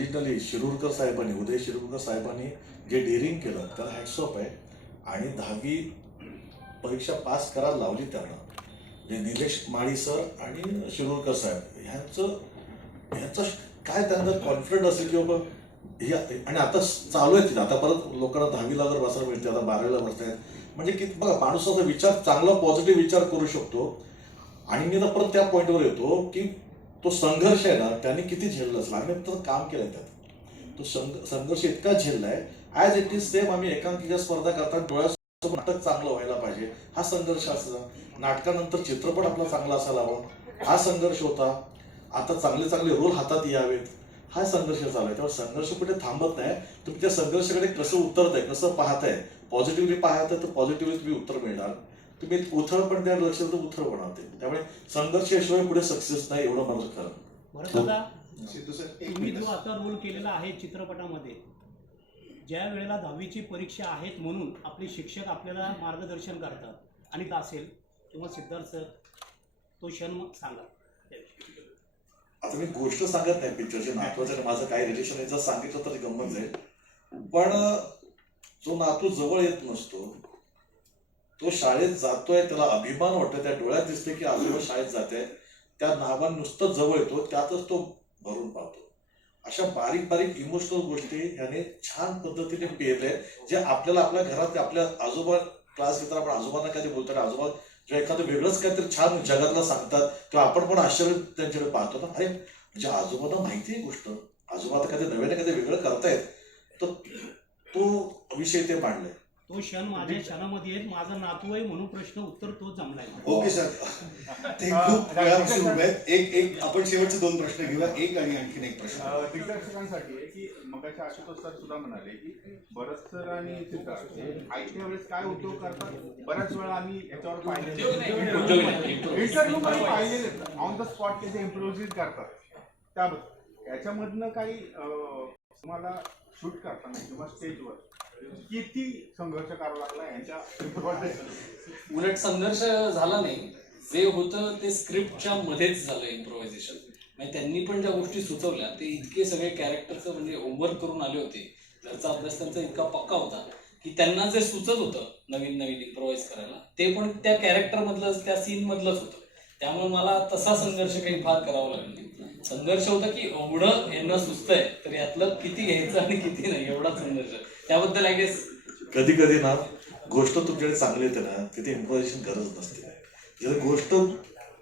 Originally Shirurkar साहेबांनी उदय शिरूरकर साहेबांनी जे डेअरिंग केलं त्याला हॅट्स आहे. आणि दहावी परीक्षा पास करायला लावली त्यांना. म्हणजे निलेश माळी सर आणि शिरूरकर साहेब ह्यांचं ह्याचं काय त्यांना कॉन्फिडंट असेल की बाबा हे आणि आता चालू आहे तिथे. आता परत लोकांना दहावीला जर बसायला मिळते आता बारावीला बसतायत म्हणजे की बघा माणसाचा विचार चांगला पॉझिटिव्ह विचार करू शकतो. आणि मी आता परत त्या पॉईंटवर येतो की तो संघर्ष आहे ना त्याने किती झेलला असेल? आम्ही तर काम केलंय त्यात. तो संघ संघर्ष इतका झेललाय. ॲज इट इज सेम आम्ही एकांकिका स्पर्धा करताना डोळ्यासमोर नाटक चांगलं व्हायला पाहिजे. हा संघर्ष असा नाटकानंतर चित्रपट आपला चांगला असायला हवा. हा संघर्ष होता. आता चांगले चांगले रोल हातात यावेत. हा संघर्ष चालू आहे. त्यामुळे संघर्ष कुठे थांबत नाही. तुम्ही त्या संघर्षाकडे कसं उतरताय कसं पाहताय? पॉझिटिव्हली पाहताय तर पॉझिटिव्हली तुम्ही उत्तर मिळणार. तुम्ही उथळ पण त्या लक्ष तर उथळ बनवते त्यामुळे संघर्षाशिवाय पुढे सक्सेस नाही एवढं माझं खरं. बरं दादा सिद्धू सर एक तुम्ही जो आता रोल केलेला आहे चित्रपटामध्ये ज्या वेळेला दहावीची परीक्षा आहेत म्हणून आपले शिक्षक आपल्याला मार्गदर्शन करतात आणि असेल किंवा सिद्धार्थ सर तो क्षण सांगा. आता मी गोष्ट सांगत नाही पिक्चरची नातवाचं आणि माझं काय रिलेशन आहे जर सांगितलं तर गंमत जाईल. पण जो नातू जवळ येत नसतो तो शाळेत जातोय त्याला अभिमान वाटतो त्या डोळ्यात दिसते की आजोबा शाळेत जाते त्या नावान नुसतं जवळ येतो त्यातच तो भरून पाहतो अशा बारीक बारीक इमोशनल गोष्टी ह्याने छान पद्धतीने पेरले जे आपल्याला आपल्या घरात आपल्या आजोबा क्लास घेताना आपण आजोबांना कधी बोलतो आजोबा जेव्हा एखादं वेगळंच काहीतरी छान जगातला सांगतात तेव्हा आपण पण आश्चर्य त्यांच्याकडे पाहतो ना अरे म्हणजे आजोबांना माहिती आहे गोष्ट. आजोबा आता कधी नव्याने कधी वेगळं करतायत. तर तो विषय ते मांडलाय. तो क्षण माझ्या क्षणामध्ये आहेत माझा नातू आहे म्हणून प्रश्न उत्तर तो जमलाय. Okay sir. ते खूप वेळापासून उभे आहेत. एक एक आपण शेवटचे दोन प्रश्न घेऊया. एक आणि आणखीन एक प्रश्न. दिग्दर्शकांसाठी आहे की मगाच्या आशुतोष सर सुद्धा म्हणाले की भरत सर आणि सिद्धार्थ हे ऐकल्या वेळेस काय उद्योग करतात? बऱ्याच वेळा आम्ही याच्यावर पाहिलेले इंटरव्ह्यू मध्ये पाहिलेले ऑन द स्पॉट ते इम्प्रोव्हिज करतात. त्याबद्दल. याच्यामधनं काही तुम्हाला शूट करताना किंवा स्टेजवर किती संघर्ष करावा लागला यांच्या उलट संघर्ष झाला नाही. जे होतं ते स्क्रिप्टच्या मध्येच झालं इम्प्रोव्हायझेशन म्हणजे त्यांनी पण ज्या गोष्टी सुचवल्या ते इतके सगळे कॅरेक्टरचं म्हणजे होमवर्क करून आले होते. घरचा अभ्यास त्यांचा इतका पक्का होता की त्यांना जे सुचत होतं नवीन नवीन इम्प्रोव्हाइज करायला ते पण त्या कॅरेक्टर मधलंच त्या सीन मधलंच होतं. त्यामुळे मला तसा संघर्ष काही फार करावा लागला संघर्ष होता की एवढं यांना सुचतंय तर यातलं किती घ्यायचं आणि किती नाही एवढा संघर्ष. त्याबद्दल आय गेस कधी कधी ना गोष्ट तुमच्याकडे चांगली येते ना तिथे इम्प्रोव्हायझेशन गरज नसते. जर गोष्ट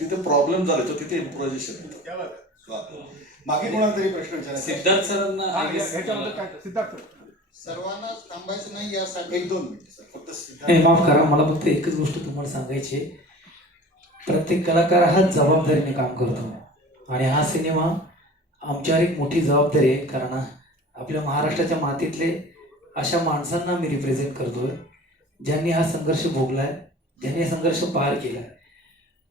तिथे प्रॉब्लेम झाले तर तिथे इम्प्रोव्हायझेशन येतं. मागे कोणाला तरी प्रश्न विचारायचा? सिद्धार्थ सरांना हा, सिद्धार्थ सर. सर्वांना थांबायचं नाही यासाठी. एक दोन मिनिट सर. फक्त सिद्धार्थ माफ करा मला फक्त एकच गोष्ट तुम्हाला सांगायची आहे. प्रत्येक कलाकार हा जबाबदारीने काम करतो. आणि हा सिनेमा आमच्यावर एक मोठी जबाबदारी आहे कारण आपल्या महाराष्ट्राच्या मातीतले अशा माणसांना मी रिप्रेझेंट करतोय ज्यांनी हा संघर्ष भोगलाय ज्यांनी हा संघर्ष पार केलाय.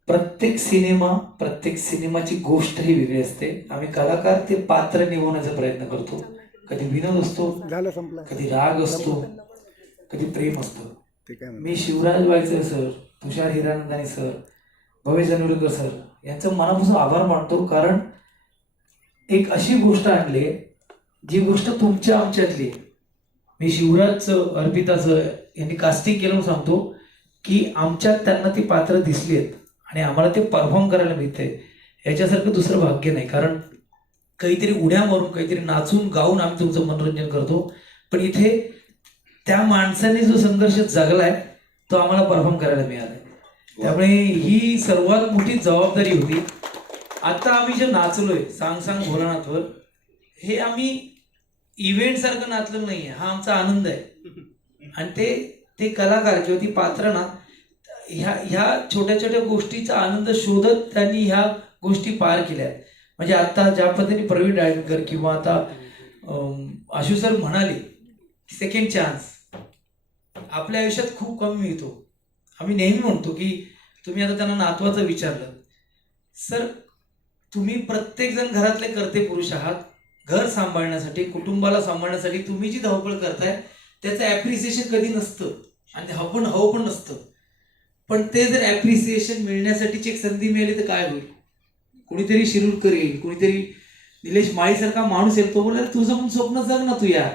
प्रत्येक सिनेमा प्रत्येक सिनेमाची गोष्ट ही वेगळी असते. आम्ही कलाकार ते पात्र निभवण्याचा प्रयत्न करतो. कधी विनोद असतो कधी राग असतो कधी प्रेम असतं. मी Shivraj Vaychar sir Tushar Hiranandani sir Bhavesh Janwarekar sir यांचं मनापासून आभार मानतो कारण एक अशी गोष्ट आणली जी गोष्ट तुमच्या आमच्यातली आहे. मी शिवराजचं अर्पिताचं यांनी कास्टिंग केलं सांगतो की आमच्यात त्यांना ती पात्र दिसली आहेत आणि आम्हाला ते परफॉर्म करायला मिळते याच्यासारखं दुसरं भाग्य नाही कारण काहीतरी उड्या मारून काहीतरी नाचून गाऊन आम्ही तुमचं मनोरंजन करतो. पण इथे त्या माणसाने जो संघर्ष जगलाय तो आम्हाला परफॉर्म करायला मिळाला त्यामुळे ही सर्वात मोठी जबाबदारी होती. आता आम्ही जे नाचलोय सांग सांग भोलानाथवर हे आम्ही इव्हेंट सारखं नाही नाहीये. हा आमचा आनंद आहे. आणि ते ते कलाकार किंवा ती पात्र ना ह्या ह्या छोट्या छोट्या गोष्टीचा आनंद शोधत त्यांनी ह्या गोष्टी पार केल्या आहेत म्हणजे आता ज्या पद्धतीने प्रवीण डाळकर किंवा आता अम, आशु सर म्हणाले सेकंड चान्स आपल्या आयुष्यात खूप कमी मिळतो. आम्ही नेहमी म्हणतो की तुम्ही आता त्यांना नातवाचं विचारलं. सर तुम्ही प्रत्येकजण घरातले करते पुरुष आहात. घर सांभाळण्यासाठी कुटुंबाला सांभाळण्यासाठी तुम्ही जी धावपळ करताय त्याचं ॲप्रिसिएशन कधी नसतं. आणि हवं पण हवं पण नसतं. पण ते जर ॲप्रिसिएशन मिळण्यासाठीची एक संधी मिळाली तर काय होईल? कोणीतरी शिरूरकर येईल कोणीतरी निलेश माळीसारखा माणूस येईल. तो बोलला तुझं पण स्वप्न जग ना तू यार.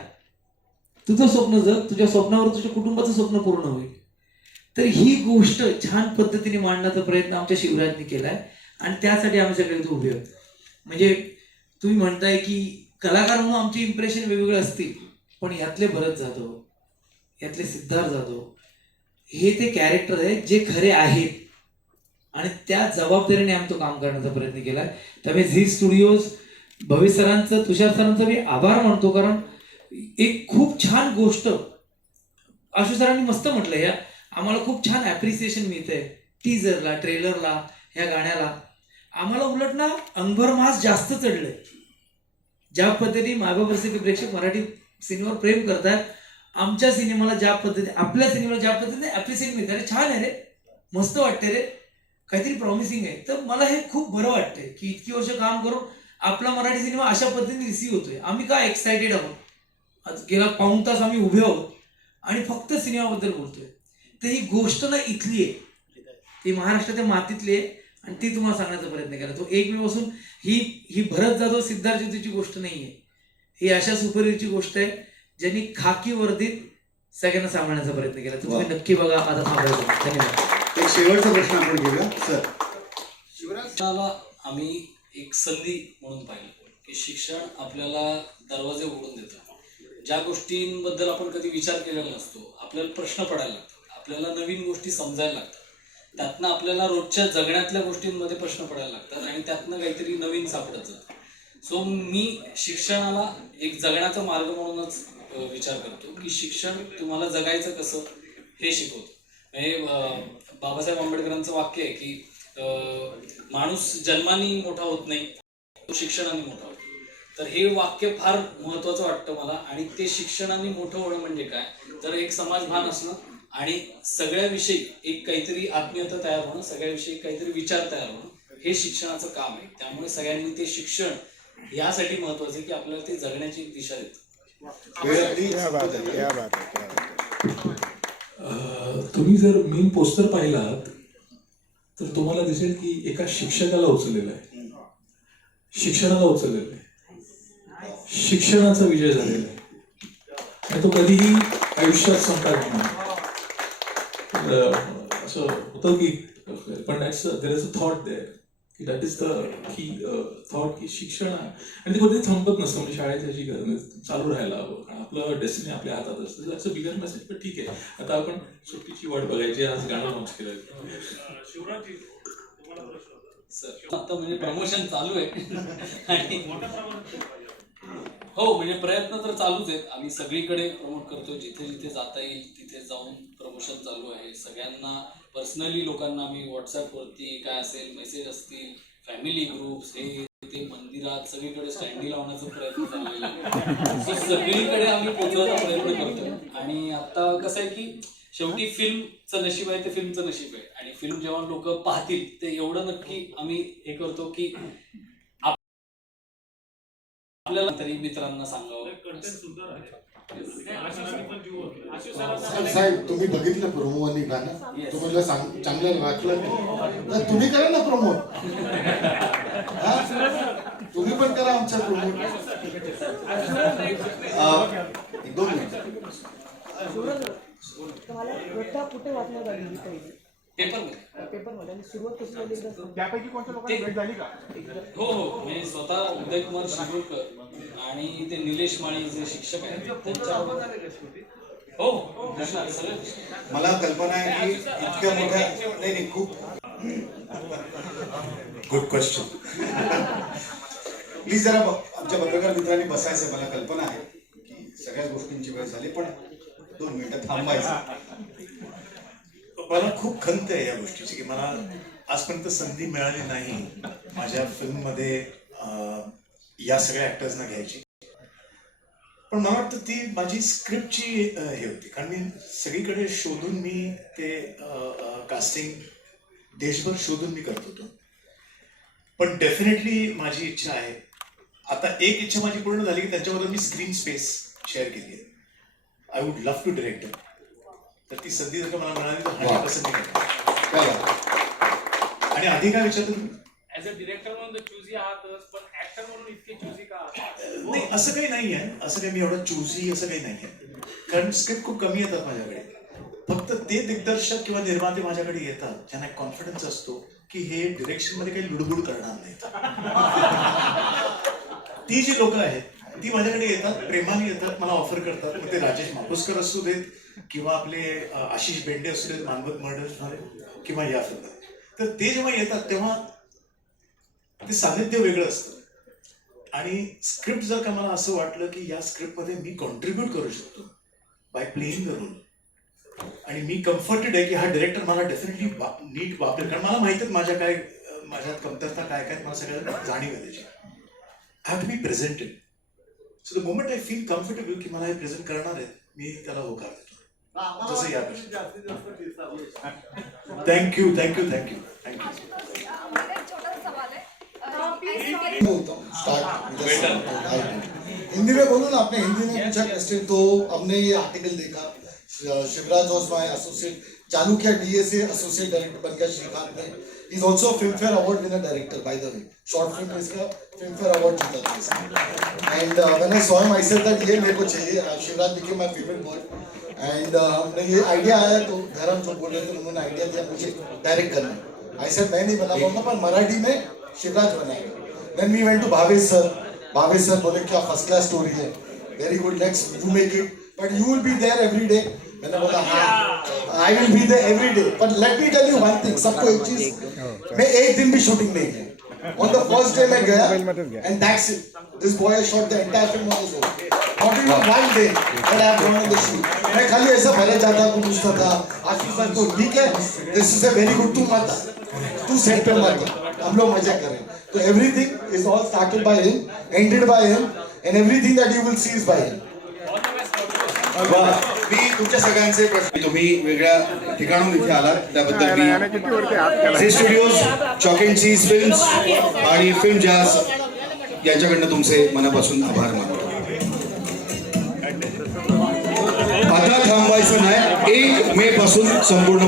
तुझं स्वप्न जग. तुझ्या स्वप्नावर तुझ्या कुटुंबाचं स्वप्न पूर्ण होईल. तर ही गोष्ट छान पद्धतीने मांडण्याचा प्रयत्न आमच्या शिवराजने केलाय. आणि त्यासाठी आमच्याकडे तो उभे आहोत. म्हणजे तुम्ही म्हणताय की कलाकार म्हणून आमची इम्प्रेशन वेगवेगळे असतील पण यातले भरत जाधव यातले सिद्धार्थ जाधव हे ते कॅरेक्टर आहेत जे खरे आहेत. आणि त्या जबाबदारीने आम्ही तो काम करण्याचा प्रयत्न केलाय. त्यामुळे झी स्टुडिओज भव्य सरांचं तुषार सरांचं मी आभार मानतो. कारण एक खूप छान गोष्ट आशु सरांनी मस्त म्हटलं या. आम्हाला खूप छान ॲप्रिसिएशन मिळतंय टीजरला ट्रेलरला ह्या गाण्याला. आम्हाला उलट ना अंगभर मास जास्त चढलंय. ज्या पद्धतीने मायबापाचे प्रेक्षक मराठी सिनेमावर प्रेम करतात आमच्या सिनेमाला ज्या पद्धती आपल्या सिनेमाला ज्या पद्धतीने ॲप्रिसिएट मिळते अरे छान आहे रे. मस्त वाटते रे. काहीतरी प्रॉमिसिंग आहे. तर मला हे खूप बरं वाटतंय की इतकी वर्ष काम करून आपला मराठी सिनेमा अशा पद्धतीने रिसीव्ह होतोय. आम्ही काय एक्सायटेड आहोत? आज गेला पाऊण तास आम्ही उभे आहोत आणि फक्त सिनेमाबद्दल बोलतोय. तर ही गोष्ट ना इथली आहे. ती महाराष्ट्राच्या मातीतली आहे आणि ती तुम्हाला सांगण्याचा प्रयत्न केला. तो एक वेळ बसून ही ही भरत जाधव सिद्धार्थ ज्योतीची गोष्ट नाही आहे ही अशा सुपरहिटची गोष्ट आहे ज्यांनी खाकी वर्दीत सगळ्यांना सांभाळण्याचा प्रयत्न केला. तर तुम्ही नक्की बघा आता धन्यवाद. एक शेवटचा प्रश्न आपण घेऊया. सर. शिवराज शिक्षणाला आम्ही एक संधी म्हणून पाहिलं की शिक्षण आपल्याला दरवाजे उघडून देतं. ज्या गोष्टींबद्दल आपण कधी विचार केलेला नसतो आपल्याला प्रश्न पडायला लागतात. आपल्याला नवीन गोष्टी समजायला लागतात. त्यातनं आपल्याला रोजच्या जगण्यातल्या गोष्टींमध्ये प्रश्न पडायला लागतात आणि त्यातनं काहीतरी नवीन सापडत जातं. सो मी शिक्षणाला एक जगण्याचा मार्ग म्हणूनच विचार करतो की शिक्षण तुम्हाला जगायचं कसं हे शिकवतो. म्हणजे बाबासाहेब आंबेडकरांचं वाक्य आहे की माणूस जन्माने मोठा होत नाही तो शिक्षणाने मोठा होतो. तर हे वाक्य फार महत्वाचं वाटतं मला आणि ते शिक्षणाने मोठं होणं म्हणजे काय? तर एक समाजभान असणं आणि सगळ्याविषयी एक काहीतरी आत्मीयता तयार होणं सगळ्याविषयी काहीतरी विचार तयार होणं हे शिक्षणाचं काम आहे. त्यामुळे सगळ्यांनी ते शिक्षण यासाठी महत्वाचं आहे की आपल्याला ते जगण्याची एक दिशा देतं. तुम्ही जर मेन पोस्टर पाहिलात तर तुम्हाला दिसेल की एका शिक्षकाला उचललेलं आहे. शिक्षणाला उचललेलं आहे. शिक्षणाचा विजय झालेला आहे. तो कधीही आयुष्यात संपणार नाही. असं होतं की पण there is a thought there की that is the key thought की शिक्षण आहे. आणि ते कधी थांबत नसतं म्हणजे शाळेत ह्याची गरज नाही चालू राहायला हवं. आपलं डेस्टिनी आपल्या हातात असतं. त्याचं बिगर मेसेज पण ठीक आहे. आता आपण सुट्टीची वाट बघायची आज गाणं लॉन्च केलं. सर आता म्हणजे प्रमोशन चालू आहे. आणि हो म्हणजे प्रयत्न तर चालूच आहेत. आम्ही सगळीकडे प्रमोट करतो जिथे जिथे जाता येईल तिथे जाऊन प्रमोशन चालू आहे. सगळ्यांना पर्सनली लोकांना आम्ही व्हॉट्सअपवरती काय असेल मेसेज असतील फॅमिली ग्रुप्स हे ते मंदिरात सगळीकडे स्टँडी लावण्याचा प्रयत्न चाललेला आहे. सगळीकडे आम्ही पोचवायचा प्रयत्न करतोय. आणि आता कसं आहे की शेवटी फिल्मचं नशीब आहे ते फिल्मचं नशीब आहे. आणि फिल्म जेव्हा लोक पाहतील ते एवढं नक्की आम्ही हे करतो की आपल्याला तरी मित्रांना सांगावं. साहेब साहेब, तुम्ही बघितलं प्रमोदनी गाणं? तुम्हाला सांग चांगलं वाटलं तर तुम्ही करा ना प्रमोद हा? तुम्ही पण करा आमचा एक दोन मिनिट. तुम्हाला वृत्ता ही पहिली पेपरमध्ये पेपरमध्ये आणि सुरुवात कशी झाली एकदा सांगा. त्यापैकी कोणत्या लोकांना भेट झाली का? हो हो. म्हणजे स्वतः उदयकुमार शिरोडकर आणि ते निलेश माळी जे शिक्षक आहेत हो हो दिसणार, सगळं दिसणार. मला कल्पना आहे की इतक्या मोठ्या नाही नाही खूप गुड क्वेश्चन प्लीज जरा आमच्या पत्रकार मित्रांनी बसायचं मला कल्पना आहे की सगळ्याच गोष्टींची वेळ झाली पण दोन मिनिटं थांबायचं. मला खूप खंत आहे या गोष्टीची की मला आजपर्यंत संधी मिळाली नाही माझ्या फिल्ममध्ये या सगळ्या ॲक्टर्सना घ्यायची. पण मला वाटतं ती माझी स्क्रिप्टची हे होती. कारण मी सगळीकडे शोधून मी ते कास्टिंग देशभर शोधून मी करत होतो. पण डेफिनेटली माझी इच्छा आहे. आता एक इच्छा माझी पूर्ण झाली की त्याच्याबरोबर मी स्क्रीन स्पेस शेअर केली आहे. I would love to direct तर ती संधी जर का मला मिळाली तर हंड्रेड पर्सेंट मी आणि आधी काय विचारतो तुम्ही? ऍज अ डिरेक्टर म्हणून चुजी आहातच पण ऍक्टर म्हणून इतके चुजी का नाही असं काही नाही आहे. असं काही मी एवढं चुजी असं काही नाही आहे. कारण स्क्रिप्ट खूप कमी येतात माझ्याकडे. फक्त ते दिग्दर्शक किंवा निर्माते माझ्याकडे येतात ज्यांना एक कॉन्फिडन्स असतो की हे डिरेक्शनमध्ये काही लुडबुड करणार नाहीत. ती जी लोक आहेत ती माझ्याकडे येतात प्रेमाने येतात मला ऑफर करतात. मग ते राजेश मापुसकर असू देत किंवा आपले आशिष बेंडे असले मानवत मर्डर झाले किंवा या सुद्धा. तर ते जेव्हा येतात तेव्हा ते सानिध्य वेगळं असतं. आणि स्क्रिप्ट जर का मला असं वाटलं की या स्क्रिप्टमध्ये मी कॉन्ट्रीब्यूट करू शकतो बाय प्लेईंग द रोल आणि मी कम्फर्टेड आहे की हा डिरेक्टर मला डेफिनेटली नीट वापरेल. कारण मला माहिती माझ्या काय माझ्यात कमतरता काय काय मला सगळ्या जाणीव आहे त्याची. I have to be presented so the moment I feel comfortable की मला हे प्रेझेंट करणार आहेत मी त्याला होकार देतो. जसं या थँक्यू थँक्यू थँक्यू थँक्यू बोलता हूँ स्टार्ट हिंदी में बोलूँ ना आपने हिंदी में पूछा क्वेश्चन तो हमने ये आर्टिकल देखा शिवराज माय एसोसिएट चालू किया डीएसए एसोसिएट डायरेक्टर बन गया श्रीकांत ने is also Filmfare award winner director by the way short film में इसका फ़िल्म फेयर अवार्ड जीता था and when I saw him I said that ये मेरे को चाहिए Uh, Shivraj became my favourite boy and हमने ये आइडिया आया तो धर्म जो बोल रहे थे उन्होंने आइडिया दिया, मुझे डायरेक्ट करना सेड मैं नहीं बना पाऊँगा, पर मराठी में शिवराज बनाएगा। Then we went to Bhavesh sir Bhavesh sir बोले, क्या फ़र्स्ट क्लास स्टोरी है? Very good let's you make it but you will be there every day मैंने बोला हाँ I will be there every day but let me tell you one thing सबको एक चीज़, मैं एक दिन भी शूटिंग नहीं किया। ऑन द फ़र्स्ट डे मैं गया and that's it this boy shot the entire film on his own not even one day that I have gone on the shoot मैं खाली ऐसा भले जाता को पूछता था। आशीष सर को ठीक है this is a very good to मत। तू सेट पे मत। आ। हम लोग मजा करें। तो everything is all started by him ended by him and everything that you will see is by him वा, मी तुमच्या सगळ्यांचे प्रश्न तुम्ही वेगळ्या ठिकाणून इथे आलात त्याबद्दल मी Zee studios chalk and cheese films आणि फिल्म जाज यांच्याकडनं तुमचे मनापासून आभार मानतो। थांबायचं नाही. एक मे पासून संपूर्ण